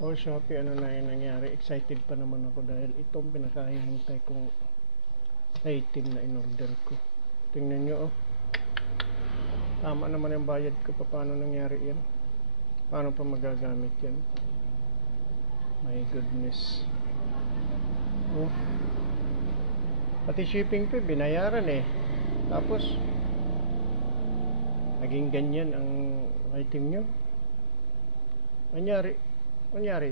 O Shopee, ano na yung nangyari? Excited pa naman ako dahil itong pinakahihintay kong item na in-order ko. Tingnan nyo, oh. Tama naman yung bayad ko. Paano nangyari yan? Paano pa magagamit yan? My goodness. Oh. Pati shipping fee, binayaran eh. Tapos, naging ganyan ang item nyo. Nangyari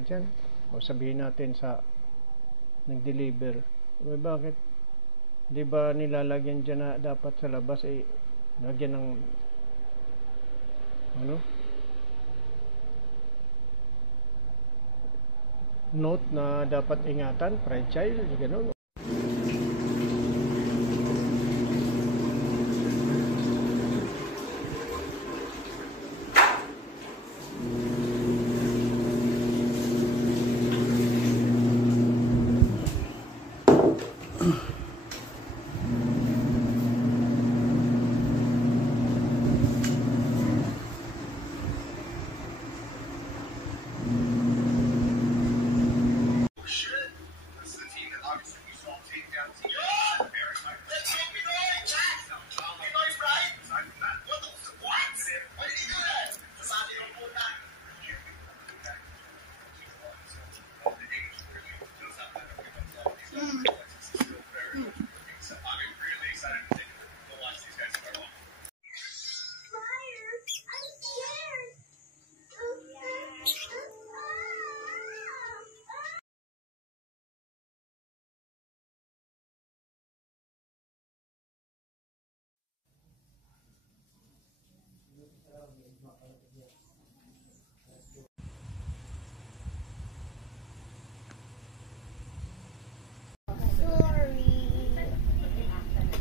dyan. O sabihin natin sa nag-deliver. Bakit? Di ba nilalagyan dyan na dapat sa labas eh, lagyan ng ano? Note na dapat ingatan, fragile, gano'n.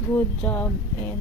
Good job and